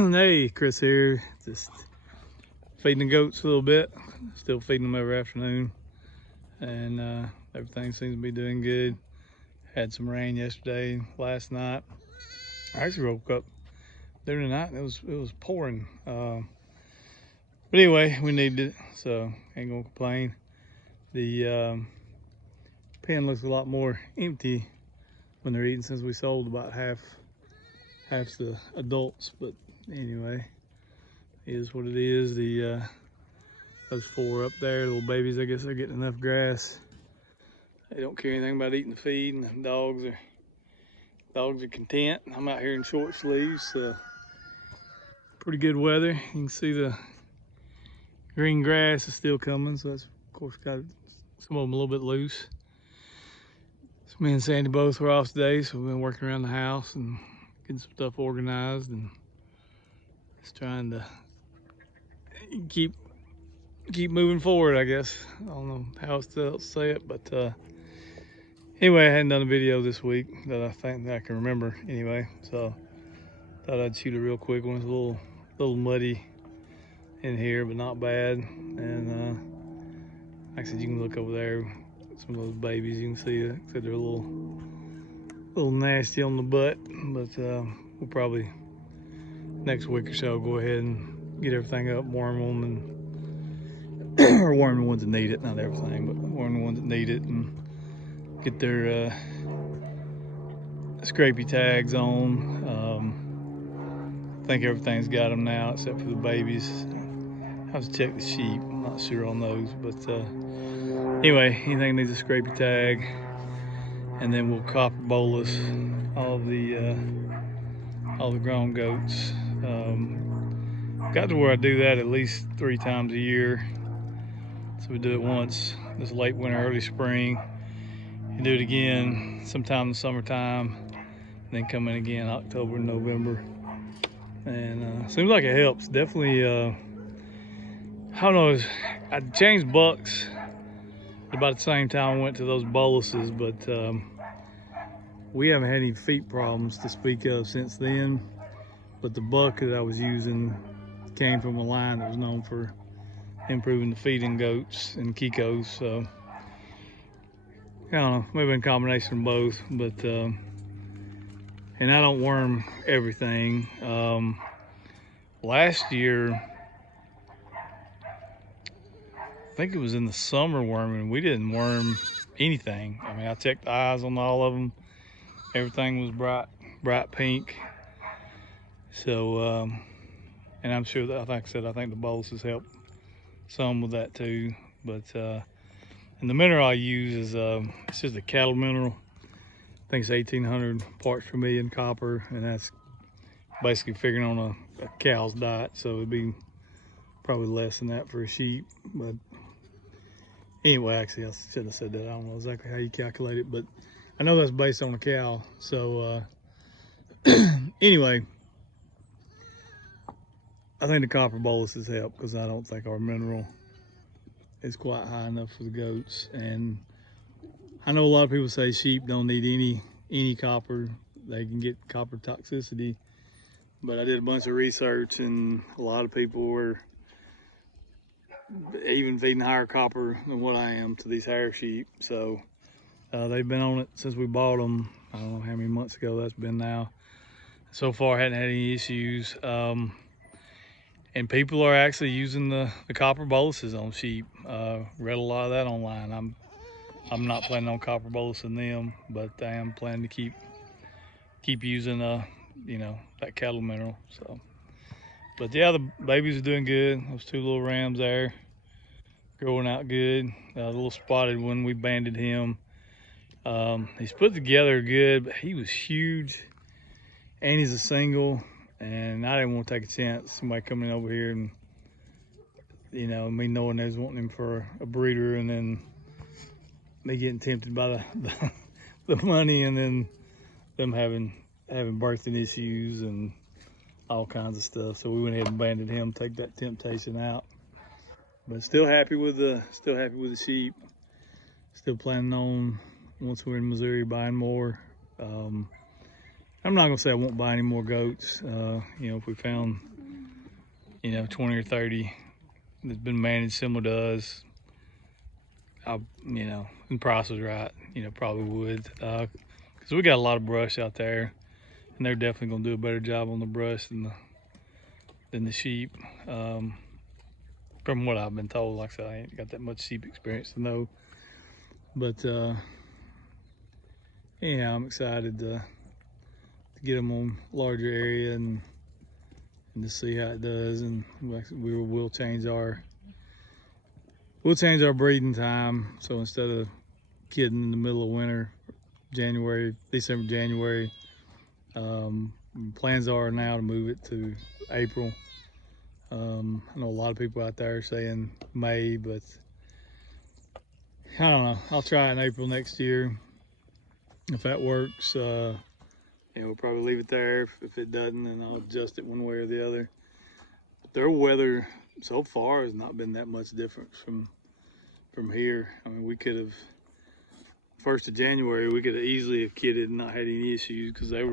Hey, Chris here. Just feeding the goats a little bit. Still feeding them every afternoon, and everything seems to be doing good. Had some rain yesterday, last night. I actually woke up during the night and it was pouring. But anyway, we needed it, so ain't gonna complain. The pen looks a lot more empty when they're eating, since we sold about half the adults. But anyway, it is what it is. Those four up there, little babies, I guess they're getting enough grass. They don't care anything about eating the feed, and the dogs are content. I'm out here in short sleeves, so pretty good weather. You can see the green grass is still coming, so that's of course got some of them a little bit loose. So me and Sandy both were off today, so we've been working around the house and getting some stuff organized and just trying to keep moving forward, I guess. I don't know how else to say it, but anyway, I hadn't done a video this week that I think that I can remember anyway, so thought I'd shoot a real quick one. It's a little muddy in here, but not bad. And like I said, you can look over there, some of those babies, you can see that they're a little nasty on the butt, but we'll probably next week or so go ahead and get everything up, warm them, and or warm the ones that need it, not everything, but warm the ones that need it, and get their scrapey tags on. I think everything's got them now except for the babies. I have to check the sheep, I'm not sure on those, but anyway, anything needs a scrapey tag, and then we'll copper bolus all the grown goats. Got to where I do that at least 3 times a year. So we do it once this late winter, early spring, and do it again sometime in the summertime, and then come in again October and November. And seems like it helps. Definitely, I don't know, I changed bucks about the same time I went to those boluses, but we haven't had any feet problems to speak of since then. But the buck that I was using came from a line that was known for improving the feeding goats and Kikos, so I don't know, maybe a combination of both. But and I don't worm everything. Last year, I think it was in the summer worming, we didn't worm anything. I mean, I checked the eyes on all of them. Everything was bright pink. So, and I'm sure that, like I said, I think the boluses help some with that too. But, and the mineral I use is, it's just a cattle mineral. I think it's 1,800 parts per million copper, and that's basically figuring on a cow's diet. So it'd be probably less than that for a sheep. But anyway, actually, I shouldn't have said that. I don't know exactly how you calculate it, but I know that's based on a cow. So anyway, I think the copper boluses help, because I don't think our mineral is quite high enough for the goats. And I know a lot of people say sheep don't need any copper. They can get copper toxicity. But I did a bunch of research, and a lot of people were even feeding higher copper than what I am to these hair sheep. So they've been on it since we bought them. I don't know how many months ago that's been now. So far, I hadn't had any issues. And people are actually using the copper boluses on sheep. Read a lot of that online. I'm not planning on copper bolusing them, but I am planning to keep using you know, that cattle mineral. So, but yeah, the babies are doing good. Those 2 little rams there, growing out good. The little spotted one, we banded him. He's put together good, but he was huge, and he's a single. And I didn't want to take a chance, somebody coming over here and, you know, me knowing they was wanting him for a breeder, and then me getting tempted by the money, and then them having birthing issues and all kinds of stuff. So we went ahead and banded him, take that temptation out. But still happy with the sheep. Still planning on, once we're in Missouri, buying more. I'm not gonna say I won't buy any more goats. You know, if we found, you know, 20 or 30 that's been managed similar to us, you know, and the price was right, you know, probably would. Because we got a lot of brush out there, and they're definitely gonna do a better job on the brush than the sheep. From what I've been told, like I said, I ain't got that much sheep experience to know. But yeah, I'm excited to get them on larger area and to see how it does. And we'll change our breeding time. So instead of kidding in the middle of winter, December, January, plans are now to move it to April. I know a lot of people out there are saying May, but I don't know. I'll try it in April next year. If that works, yeah, we'll probably leave it there. If it doesn't, then I'll adjust it one way or the other. But their weather so far has not been that much different from here. I mean, we could have 1st of January, we could have easily have kidded and not had any issues because they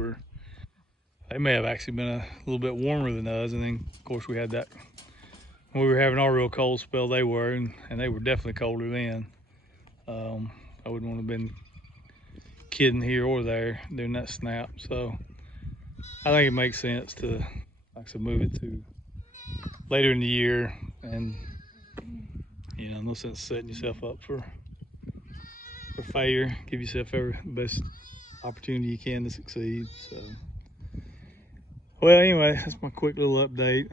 may have actually been a little bit warmer than us. And then of course we had that when we were having our real cold spell, they were, and they were definitely colder then. I wouldn't want to have been kidding here or there during that snap. So I think it makes sense to, like I said, move it to later in the year, and you know, no sense setting yourself up for failure. Give yourself the best opportunity you can to succeed. So, well, anyway, that's my quick little update.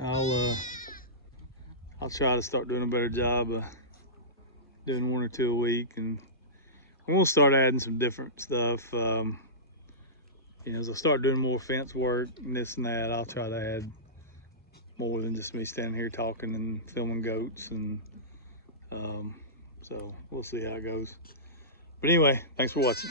I'll try to start doing a better job of doing 1 or 2 a week, and we'll start adding some different stuff. You know, as I start doing more fence work and this and that, I'll try to add more than just me standing here talking and filming goats. And so we'll see how it goes. But anyway, thanks for watching.